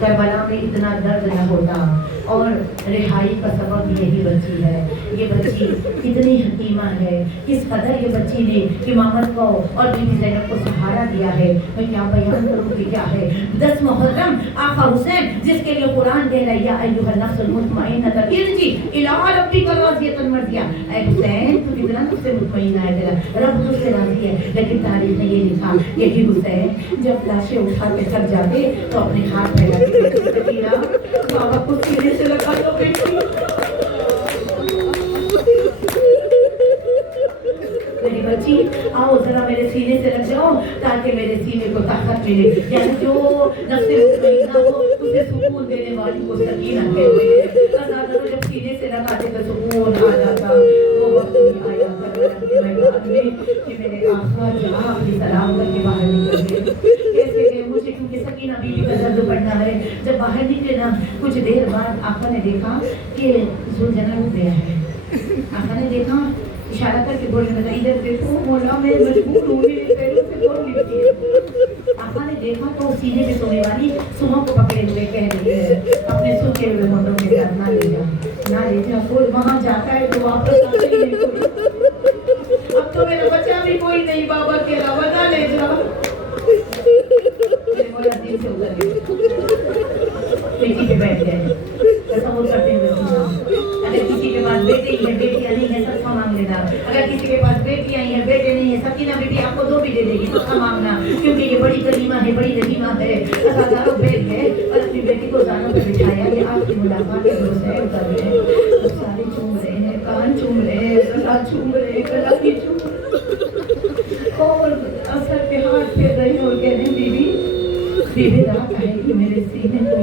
Karbala में इतना दर्द न होता। और रिहाई का सबब यही बच्ची है। ये बच्ची कितनी हकीमा है, किस कदर ये बच्ची ने इमामत को और बीबी ज़ैनब को सहारा दिया है। मैं क्या बयान करूँ कि क्या है। 10 मुहर्रम आका हुसैन जिसके लिए कुरान कह रहा है या अय्युहन नफ्सुल मुतमइन्नह इरजी इला रब्बिका राज़ियतन मर्दिया। ऐ हुसैन तू कितना मुझसे मुतमइन्ना है, तेरा रब तुझसे राज़ी है। लेकिन तारीख में ये लिखा यही हुसैन जब लाशें उठा के थक जाते तो अपने हाथ फैला के बाबा को सीने से लगा लो बेटी। मेरी बच्ची आओ जरा मेरे सीने से लग जाओ ताकि मेरे सीने को ताकत मिले। यानी जो नफ्से मुतमइन्ना हो उसे सुकून देने वाली को सकीना कहते हैं। जब सीने से लगाते तो सुकून आ जाता। वो वक्त नहीं आया कि मेरे आका जहाँ अपनी सलाम करके बाहर निकल गए। कैसे गए मुझे, क्योंकि सकीना बीबी का दर्द पड़ना है। जब बाहर निकले ना कुछ देर बाद आका ने देखा कि ज़ुलझना उठ गया है। आका ने देखा, इशारा करके बोलने लगा इधर देखो मौला मैं मजबूर हूँ, मेरे पैरों से बहुत लिपटी है। आका ने देखा तो सीने में सोने वाली सुमा को पकड़े हुए कह रही है अपने सूखे हुए होठों के साथ ना ले जा, ना ले जा। कोई वहाँ जाता है तो वापस आता ही नहीं कोई। अब तो मेरा बच्चा भी कोई नहीं बाबा के अलावा, ना ले जा। मेरे मौला दिल से उतर गए, बेटी पे बैठ गए। तसव्वुर करते हुए अगर किसी के पास बेटे ही है बेटियां नहीं है सबका मांग लेना। अगर किसी के पास बेटियां ही है बेटे नहीं है, सकीना बीबी आपको 2 भी दे देगी सबका मांगना, क्योंकि ये बड़ी करीमा है, बड़ी रहीमा है। हजारों बेट है और अपनी बेटी को जाना पर बिठाया। ये आपकी मुलाकात के भरोसे उतर रहे हैं। सारे चूम रहे हैं, कान चूम रहे हैं, गला चूम रहे हैं, गला भी चूम और असर पे हाथ फेर रहे हैं और कह रहे हैं बीबी बीबी रात आएगी मेरे सीने को,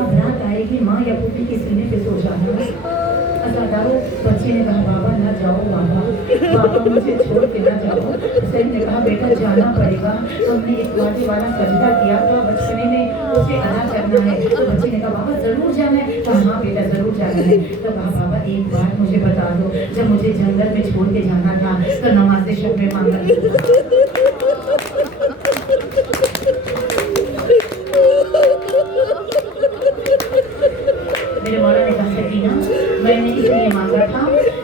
अब रात आएगी माँ या पुत्री के सीने पे सो जाना। असादारो बच्चे ने कहा बाबा ना जाओ बाबा, बाबा मुझे छोड़ के ना जाओ। हुसैन ने कहा बेटा जाना पड़ेगा, तुमने एक वादी वाला सजदा किया था बचपने में उसे अदा करना है। तो बच्चे ने कहा बाबा जरूर जाना है। कहा हाँ बेटा जरूर जाना है। तो कहा बाबा एक बात मुझे बता दो, जब मुझे जंगल में छोड़ के जाना था तो नमाज़े शब में मांगा मेरे मौला ने कहा सकीना मैंने इसलिए मांगा था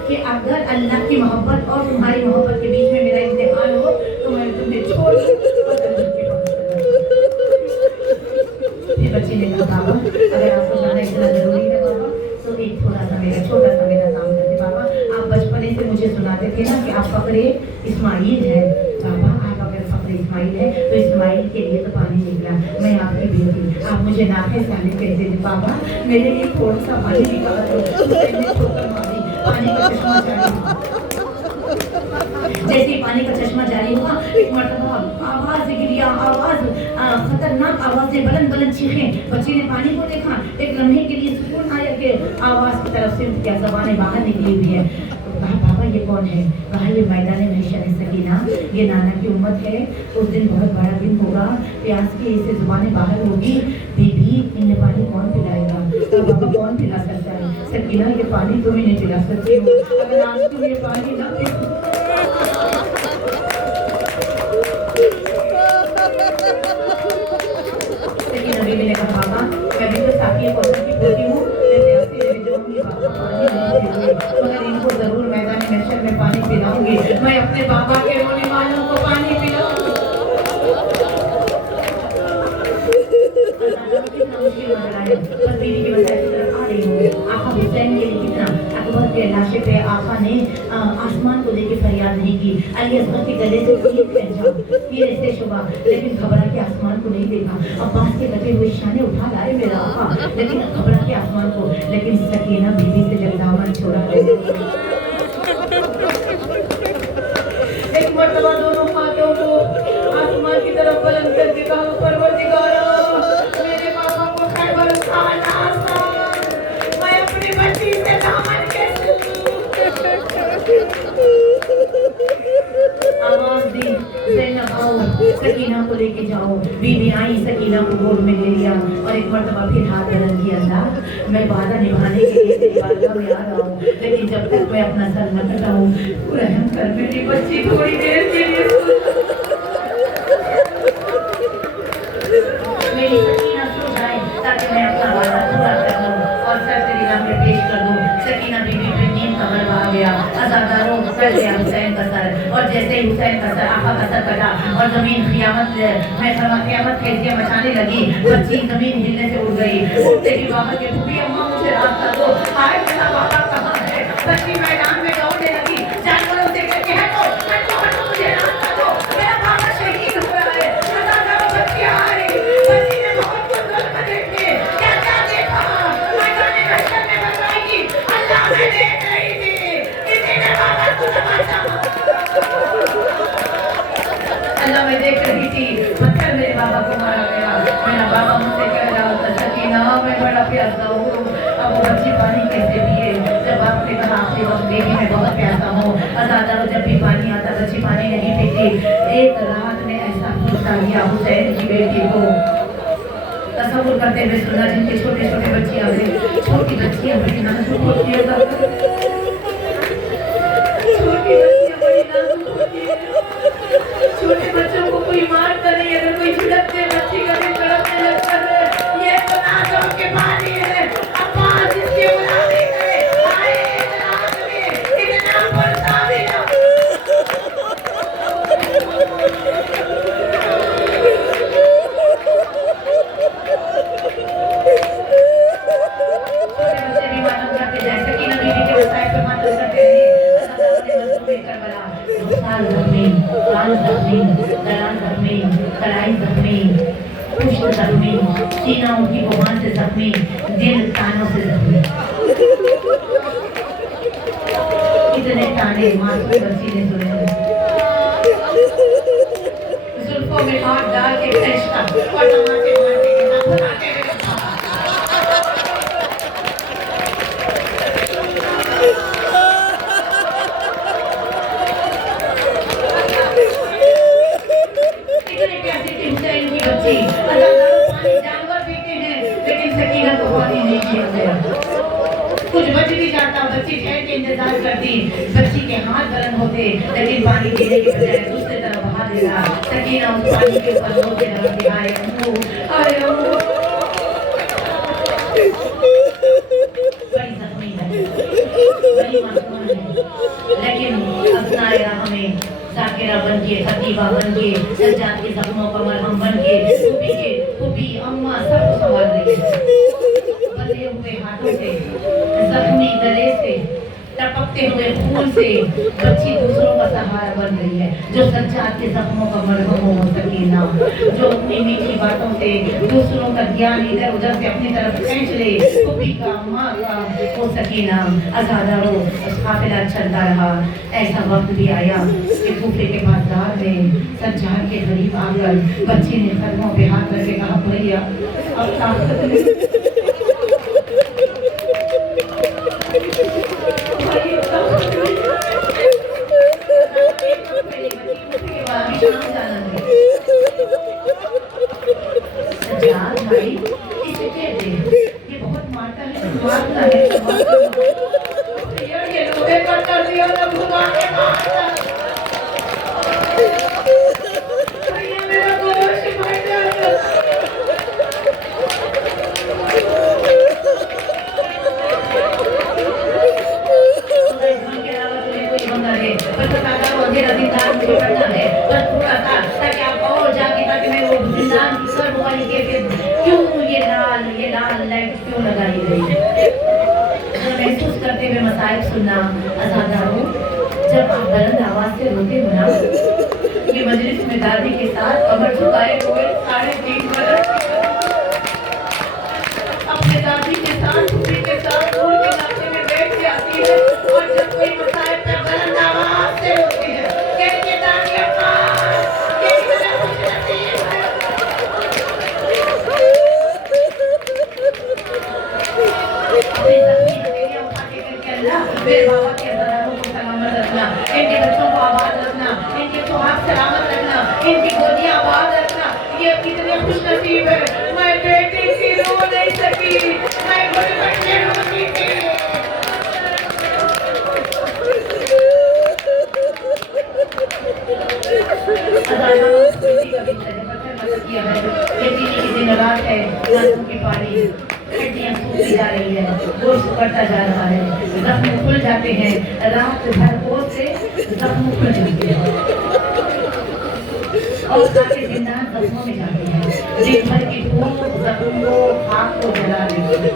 कि अगर अल्लाह की मोहब्बत और तुम्हारी मोहब्बत के बीच में मेरा इम्तिहान हो तो मैं तुम्हें छोड़ बच्चे ने कहा बाबा अगर आपको जाना इतना जरूरी है बाबा तो एक छोटा सा मेरा काम करते। बाबा आप बचपने से मुझे सुनाते थे ना कि आप फकरे इस्माइल है। बाबा आप अगर फकरे इस्माइल है तो इस्माइल के लिए तो पानी निकला, मैं आपकी बेटी, आप मुझे नाके साले कहते थे। बाबा मेरे लिए थोड़ा सा पानी निकाला तो पानी का चश्मा जारी जैसे पानी का चश्मा जारी हुआ एक मरतबा आवाज गिरिया, आवाज खतरनाक आवाज से बुलंद चीखें। बच्चे ने पानी को देखा, एक लम्हे के लिए सुकून आया कि आवाज की तरफ से क्या ज़बानें बाहर निकली हुई है। कहा बाबा ये कौन है? कहा ये मैदान महशर है सकीना, ये नाना की उम्मत है। उस दिन बहुत बड़ा दिन होगा, प्यास की इसे जुबानें बाहर होगी। बीबी इन्हें पानी कौन पिलाएगा? तो बाबा कौन पिला सकता है? सकीना ये पानी तुम ही नहीं पिला सकती हो, अगर आज तुम ये पानी न पी सकीना बीबी ने कहा बाबा मैं भी तो साकी पौधे की पोती हूँ, मगर इनको जरूर मैदान महशर में पानी पिलाऊंगी। मैं अपने बाबा के रोने वालों को पानी पिलाऊंगी। कितना मुश्किल लग रहा है, बस बीवी की बजाय की तरफ आ रही हूँ। आका हुसैन के लिए कितना अकबर के लाशे पे आका ने आसमान को लेके फरियाद नहीं की। अली असगर के गले से ये ऐसे शुबा, लेकिन घबरा के आसमान को नहीं देखा। अब्बास के कटे हुए शाने उठा लाए मेरा आका, लेकिन घबरा के आसमान को, लेकिन सकीना बीवी से जब दामन छोड़ा एक मर्तबा दोनों हाथों को आसमान की तरफ बुलंद करके कहा परवरदिगारा मेरे पापा को खैबर खाना आसान, मैं अपनी बच्ची से दामन कैसे आवाज दी ज़ैनब आओ सकीना को लेके जाओ। बीवी आई, सकीना को गोद में ले लिया और एक मर्तबा फिर हाथ बुलंद किया, अल्लाह मैं वादा निभाने के लिए तेरी बारगाह में आ रहा हूँ, लेकिन जब तक मैं अपना सर न कटाऊं रहम कर मेरी बच्ची थोड़ी देर के लिए मेरी सकीना सो जाए ताकि मैं अपना वादा पूरा कर दूं और सर तेरी राह में पेश कर दूं। सकीना बीबी पे नींद का मलबा आ गया, अज़ादारों कर दिया हुसैन का सर, और जैसे ही हुसैन का सर आका का सर कटा और जमीन क़यामत में क़यामत कैसे मचाने लगी, बच्ची जमीन हिलने से उड़ गई। उठते ही बाहर के फूफी अम्मा मुझे रास्ता दो, हाय मेरा बाबा कहाँ है। बच्ची मैदान में दौड़ने लगी, जानवरों से कहती है हटो मुझे रास्ता दो, मेरा बाबा शहीद हो रहा है। अज़ादारों बच्ची आ रही, बच्ची ने बहुत कुछ ज़ुल्म देखे, क्या देखा मैदान महशर में बताएगी, अल्लाह मैं देख रही थी किसी ने बाबा को तमाचा अल्लाह मैं देख रही थी, पत्थर मेरे बाबा को मारा गया। मेरा बाबा मुझसे कह रहा था सकीना मैं बड़ा प्यासा हूँ, अब वो बच्ची पानी कैसे पिए। जब आपने कहा आखिरी वक्त बेबी मैं बहुत प्यासा हूँ, अज़ादारों जब भी पानी आता बच्ची पानी नहीं पीती। एक रात में ऐसा पूछा गया हुसैन की बेटी को, तसव्वुर करते हुए सुना जिनके छोटे छोटे बच्चियां हुए, छोटी बच्चियां बड़ी नाजुक होती है, छोटी बच्चियां बड़ी नाजुक होती है। छोटे बच्चों को कोई मारता नहीं, अगर कोई झिड़कते बच्ची का दिल तड़पने लगता है। ये तो नाज़ों के पानी है, अम्मा जिसके बुलाने गए आए रात में इतना बरसा भी ना। बच्चे भी मालूम करते जैसे कि नबी के वसाइल पे मालूम करते हैं। साल जख्मी, कान जख्मी, दरान जख्मी, कलाई जख्मी, पुष्ट जख्मी, सीना उनकी भगवान से जख्मी, दिल कानों से जख्मी। इतने ताने मासूम बच्ची ने सुने, जुल्फों में हाथ डाल के फरिश्ता और तमाचे मारते के ना बुलाते हुए जानवर पीते हैं लेकिन सकीना को पानी नहीं पिया गया। कुछ बच भी जाता, बच्ची ठहर के इंतजार करती, बच्ची के हाथ गरम होते लेकिन पानी पीने के बजाय दूसरी तरफ बहा देगा। सकीना उस पानी के ऊपर रोते रहती, हाय अम्मू हाय अम्मू। बड़ी जख्मी है, बड़ी मासूम है, लेकिन अपना हमें जाकिरा बन के, खतीबा बन के, सज्जाद के जख्मों का मरहम बन के, फूफी अम्मा सबको संभाल रही है। बंधे हुए हाथों से, जख्मी गले से, टपकते हुए खून से बच्ची दूसरों का सहारा बन रही है। जो सज्जाद के जख्मों का मरहम हो सकीना, जो अपनी मीठी बातों से दूसरों का ध्यान इधर उधर से अपनी तरफ खींच ले, फूफी का माँ का हो सकीना। अज़ादारों काफिला चलता रहा, ऐसा वक्त भी आया कि फूफी के बाजार में सज्जाद के करीब आकर बच्ची ने कदमों पे हाथ करके कहा, भैया अब ताकत नहीं। भाई इसे कह दे, ये बहुत मारता है, ये लोहे का कर दिया ना भुगा के मारता। ये मेरा गोश्त भाई क्यों लगाई गई। महसूस करते हुए मसाइब सुनना। अज़ादारों जब आप बुलंद आवाज से रोते हो ना, ये मजलिस में दादी के साथ कमर झुकाए हुए 3.5 बरस अपने दादी के साथ फूफी के साथ फूल के नाचे में बैठ जाती है, और जब कोई मसाइब पे बुलंद आवाज से रोती है कहती है दादी अम्मा ये मेरा खुश नसीब है। अपनी जख्मी हथेलियां उठा के करके अल्लाह मेरे बाबा के दरारों को सलामत रखना, इनके बच्चों को आबाद रखना, इनके सुहाग सलामत रखना, इनकी गोदियां आबाद रखना। ये कितने खुश नसीब है, मैं बेटी की रो नहीं सकी, मैं गुरबत में रोती थी। अज़ादारों है ये चीनी की दिन रात है, नाचों की पारी, हड्डियां सूखती जा रही है, गोश्त बढ़ता जा रहा है, जख्म खुल जाते हैं, रात भर ओस से जख्म खुल जाते हैं और काफी जिंदान जख्मों में जाते हैं। दिन भर की धूप जख्म को आग को जला देती है।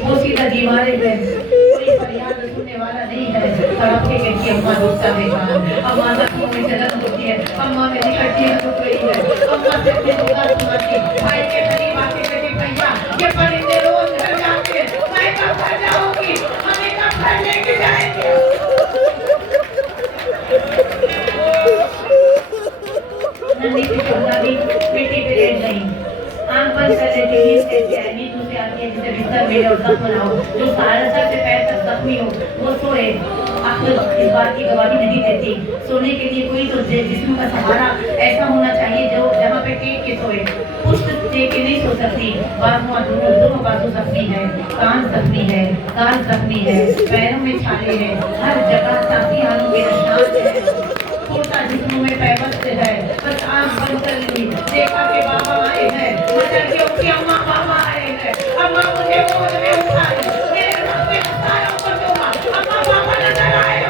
वो सीधा दीवारें है, कोई फरियाद सुनने वाला नहीं है। तड़प के कहती अम्मा रोता है कान, अम्मा जख्मों में जलन होती है, अम्मा मेरी हड्डियां टूट गई है, अम्मा से अपनी दुआ सुनाती, भाई के करीब आके कहती भैया ये परिंदे रोज घर जाते हैं, मैं कब घर जाऊंगी, हमें कब घर लेके जाएंगे। नन्ही सी शोभा भी मिट्टी पे लेट गई, आंख बंद कर लेती है, कहती है नींद उसे आती है जिसे बिस्तर मेरे और जख्म बनाओ, जो सारा सर से पैर तक जख्मी हो वो सोए। आखिर इस बात की गवाही नहीं देती, सोने के लिए कोई तो जिस्म का सहारा ऐसा होना चाहिए जो जहाँ पे टेक के सोए। पुष्ट दे के नहीं सो सकती, बाजुआं दोनों बाजू जख्मी है, कान जख्मी है, गाल जख्मी है, पैरों में छाले हैं, हर जगह साथी हालों के निशान है, पूरा जिस्म में पैबंद है। बस आंख बंद कर ली, देखा कि बाबा आए हैं, मदर के उनकी अम्मा बाबा आए हैं, अम्मा मुझे गोद में उठाए, मेरे घर पे सारों को चूमा, अम्मा बाबा नजर आए।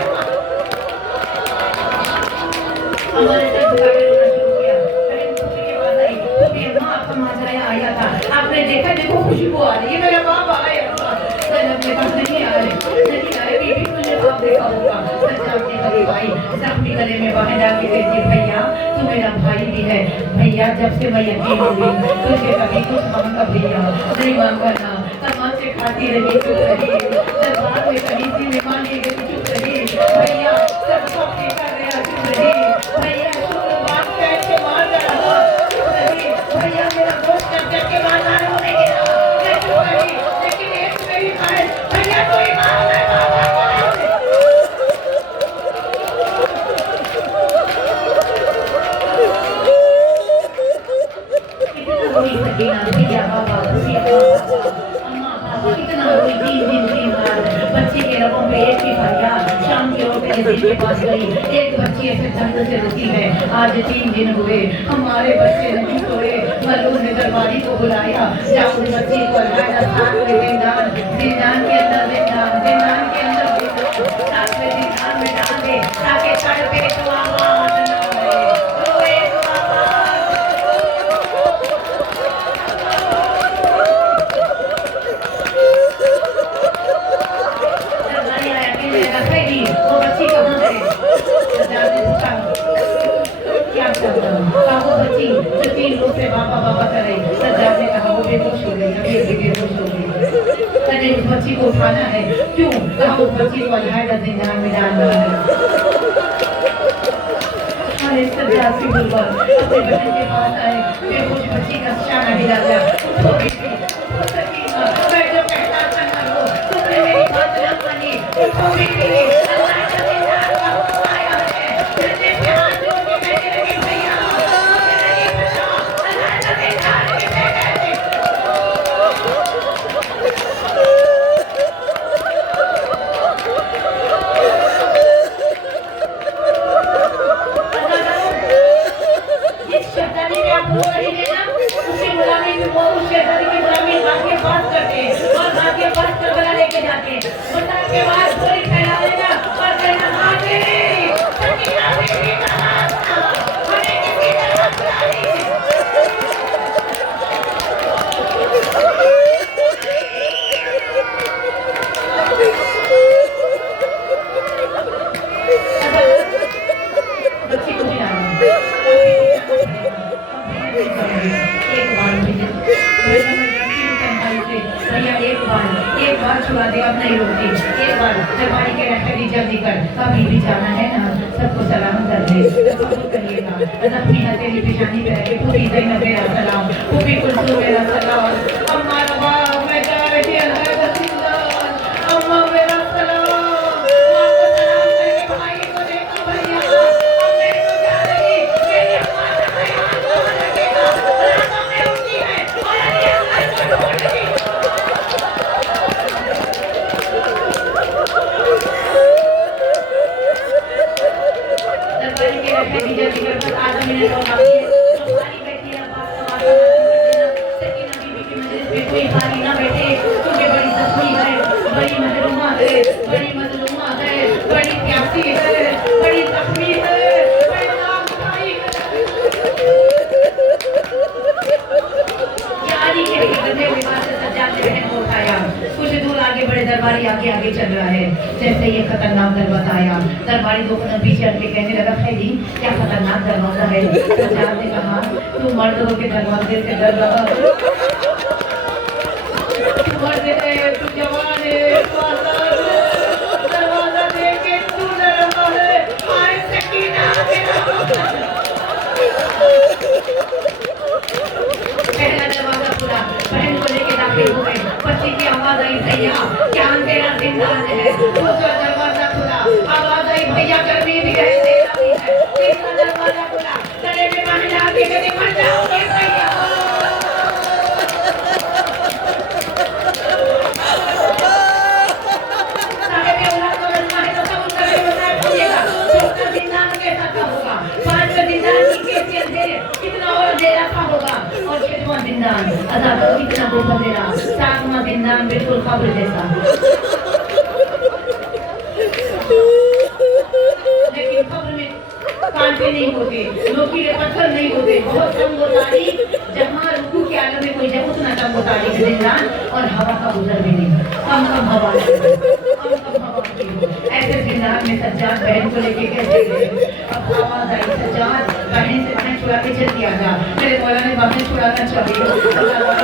अम्मा ने सर झुका के रोना शुरू किया, फिर खुशी के पास आई, तो अम्मा आपका माजरा आया था, आपने देखा देखो खुशबू आ रही है, मेरा बाबा आए। अपने पास नहीं आए बीबी तुझे कब देखा होगा। सच्चाई कभी भाई अपने गले में बाहें डाल के कहती भैया तू मेरा भाई भी है, भैया जब से मैं यतीम हो गई तुझे कभी कुछ मांगा भैया नहीं मांगा ना, कमा से खाती रही चुप रही, दरबार में कहीं सी मेहमान ले गई चुप रही, भैया सब कॉपी कर रहे चुप रही, भैया शुरुआत कैसे मार रहा चुप रही, भैया मेरा दोस्त जब के बाजार होने गया मैं चुप रही, लेकिन एक मेरी भैया कोई मार है बाबा भैया बाबा अम्मा बाबा कितना रोई 3 बार। बच्चे के रबों पे एक ही फरियाद, शाम की ओर मेरे दिल के पास गई, एक बच्ची ऐसे दर्द से रोती है, आज 3 दिन हुए हमारे बच्चे नहीं सोए। मलूक ने दरबारी को बुलाया, जाओ उस बच्ची को लाया, सातवें जिंदान के अंदर जिंदान के अंदर सातवें जिंदान में डाल दे ताकि तड़पे तो आवाज न आए, रोए तो आवाज। वो बच्ची कहाँ है? क्या वो बच्ची जो 3 लोग से बाबा बाबा करे, सज्जाद ने कहा वो बेहोश हो गई, अभी बेहोश हो गई, तने उस बच्ची को उठाना है, क्यों? कहा उस बच्ची को अलहदा जिंदान में डालना है। अरे सज्जाद की बुलबुल अपने बहन के पास आए, बेहोश बच्ची का शाना हिला गया, उठो बेटी उठो सकीना, मैं जो कहता था ना वो तुमने मेरी बात न मानी, उठो बेटी अल्लाह का जिंदान का आया है, जिसने प्यार जोड़ के कहने लगी भैया मुझे नहीं पता अल्लाह का जिंदान किसे कहते। जिस शैतानी में आप हो रही है ना उसी गुलामी में वो उस शैतानी की गुलामी भाग्य पास करते हैं और भाग्य पास कर बना लेके जाते हैं, मुद्दा के बाद पूरी फैला देना और कहना आगे सकीना बेटी का हाथ था हमें किसी तरह बुला लीजिए। बच्ची को नहीं आना एक बार भैया एक बार छुआ दे, अब नहीं रोती, एक बार दरबारी के रहते जल्दी कर, कभी भी जाना है ना सबको सलाम कर दे, कबूल करिएगा। अपनी हथेली पेशानी पे रखे पूरी ज़ैनब मेरा सलाम, पूरी कुलसुम मेरा सलाम, अम्मा रबा मैं जा रही है जिंदान, अम्मा मेरा सलाम, मां को सलाम करके भाई को देखा भैया अब मैं तो जा रही, मेरी अम्मा का ख्याल कहाँ रखेगा, रातों में उठती है और अरे अल्लाह को ढूंढती। दरबारी के रखे जल्दी कर, 8 मिनट और बाकी है। हमारी दो कदम पीछे हट के कहने लगा, खैदी क्या खतरनाक दरवाजा है। सज्जाद ने कहा, तू मर्द हो के दरवाजे से डर रहा है, तू मर्द है, तू जवान है, तू आजाद है, दरवाजा देख के तू डर रहा है। आए सकीना पहला दरवाजा खुला, बहन को लेके दाखिल हुए। पति की आवाज आई, भैया क्या अंधेरा जिंदान है। दूसरा दरवाजा खुला, आवाज आई, भैया गर्मी भी है, अंधेरा भी है। तीसरा दरवाजा खुला, गले में पानी डाल के कभी मर जाओगे भैया। साहिब औलाद को रखना है तो सब उनका व्यवसाय पूछेगा। चौथा जिंदान कैसा का होगा, पांचवा जिंदान की कैफियत है, कितना और अंधेरा का होगा, और छठवां जिंदान अजाब का कितना बुरा अंधेरा, सातवां जिंदान बिल्कुल कब्र जैसा। लेकिन कब्र में कांटे नहीं होते, नोकीले पत्थर नहीं होते, बहुत कम गोतारी, जहाँ रुकू के आलम में कोई जब उतना कम गोतारी का जिंदान, और हवा का गुजर भी नहीं, कम कम हवा ऐसे जिंदान में सज्जाद बहन को लेके कैसे गए। अब आवाज आई, सज्जाद बहन से बहन छुड़ा के जल्दी आ जा। मेरे मौला ने बहन छुड़ाना चाहिए।